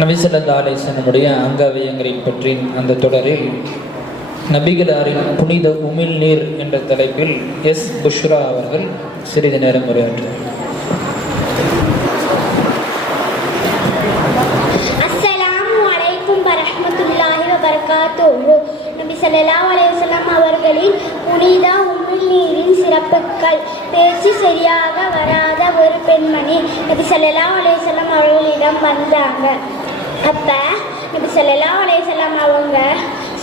நபிசல்லா அலிசனுடைய அங்கவயங்களின் பற்றி அந்த தொடரில் நபிகளாரின் புனித உமிழ் நீர் என்ற தலைப்பில் எஸ். புஷ்ரா அவர்கள் சிறிது நேரம் உரையாற்றினார் நபி ஸல்லல்லாஹு அலைஹி அவர்களின் புனித உமிழ் நீரின் சிறப்புகள். பேச்சு சரியாக வர பெண்மணி நபி ஸல்லல்லாஹு அலையம் அவர்களிடம் வந்தாங்க. அப்ப நபி ஸல்லல்லாஹு அலையம் அவங்க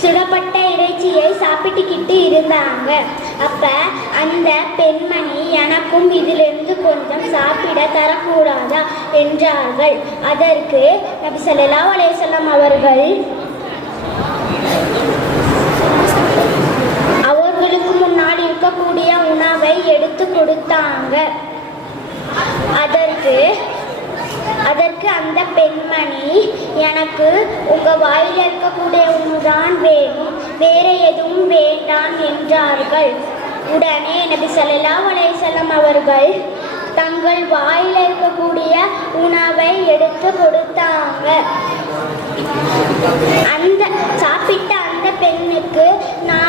சுடப்பட்ட இறைச்சியை சாப்பிட்டுக்கிட்டு இருந்தாங்க. அப்ப அந்த பெண்மணி எனக்கும் இதிலிருந்து கொஞ்சம் சாப்பிட தரக்கூடாதா என்றார்கள். அதற்கு நபி ஸல்லல்லாஹு அலையம் அவர்கள் அவர்களுக்கு முன்னால் இருக்கக்கூடிய உணவை எடுத்து கொடுத்தாங்க. அதற்கு அதற்கு அந்த பெண்மணி எனக்கு உங்க வாயில் இருக்கக்கூடிய ஒன்றுதான் வேணும். வேற எதுவும் வேண்டாம் என்றார்கள். உடனே நபி ஸல்லல்லாஹு அலைஹி அவர்கள் தங்கள் வாயில் இருக்கக்கூடிய உணவை எடுத்து கொடுத்தாங்க. அந்த சாப்பிட்ட அந்த பெண்ணுக்கு நான்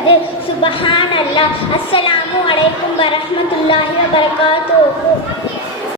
போய்விட்டது சுபஹான் அல்லா அஸ்ஸலாமு அலைக்கும் வரமத்துல்லாஹி வபரகாத்துஹு